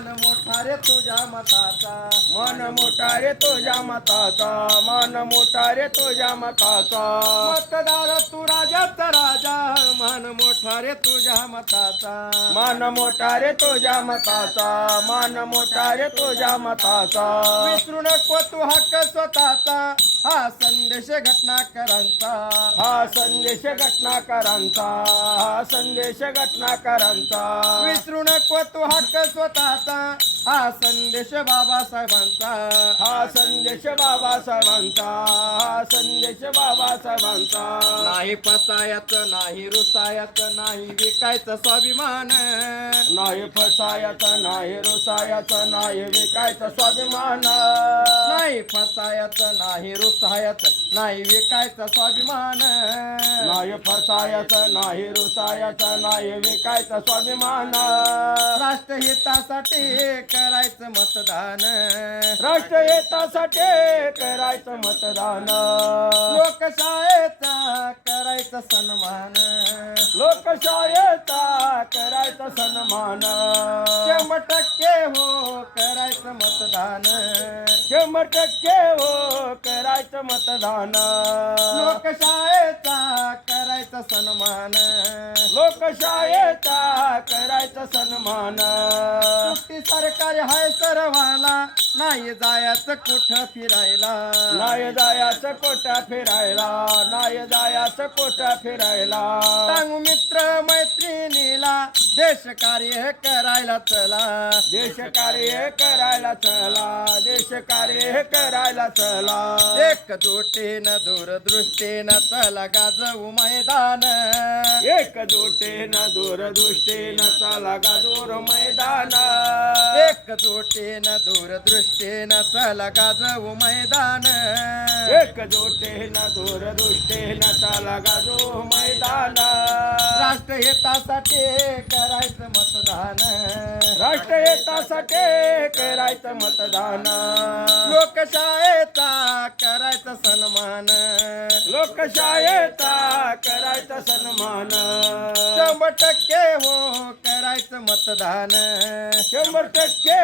मान मोठा रे तुझ्या मताचा, मन मोठा रे तुझ्या मताचा, मन मोठा रे तुझ्या मताचा. मतदार तू राजाचा राजा, मान मोठा रे तुझ्या मताचा. मान मोठा रे तुझ्या मताचा, मान मोठा रे तुझ्या मताचा. विसरू नको तू हक्क स्वतःचा, हा संदेश घटनाकरांचा. हा संदेश घटनाकारांचा, हा संदेश घटनाकारांचा. विसरू नको तू हक्क स्वतःचा, हा संदेश बाबासाहेबांचा. हा संदेश बाबासाहेबांचा, हा संदेश बाबासाहेबांचा. नाही फसायचं नाही रुसायचं नाही विकायचं स्वाभिमान. नाही फसायचं नाही रुसायचं नाही विकायचं स्वाभिमान. नाही फसायचं नाही रुसायचं नाही विकायचं स्वाभिमान. नाही फसायचं नाही रुसायचं नाही विकायचं स्वाभिमान. राष्ट्रहितासाठी करायचं मतदान. राष्ट्रहितासाठी करायचं मतदान. लोकशाहीचा करायचा सन्मान. लोकशाहीचा करायचा सन्मान. 100% हो करायचं मतदान. 100% हो करायचं मतदान. लोकशाहीचा करायचा सन्मान. लोकशाहीचा करायचा सन्मान. सुट्टी सरकारी हाय सर्वाला, नाही जायचं कुठं फिरायला. नाही जायचं कोटा फिरायला, नाही जायचं कोटा फिरायला. सांगू मित्र मैत्रिणीला, देश कार्य करायला चला. देश कार्य करायला चला, देश कार्य करायला चला. एकजुटीनं दूरदृष्टीनं चला गाजवू मैदान. एकजुटीनं दूरदृष्टीनं चला गाजूर मैदान. एकजुटीनं दूरदृष्टीनं चला गाजवू मैदान. एकजुटीनं दूरदृष्टीनं चला गाजू मैदान. राष्ट्रहितासाठी करायचं मतदान. राष्ट्रहितासाठी करायचं मतदान. लोकशाहीचा करायचा सन्मान. लोकशाहीचा करायचा सन्मान. 100% हो करायचं मतदान. 100%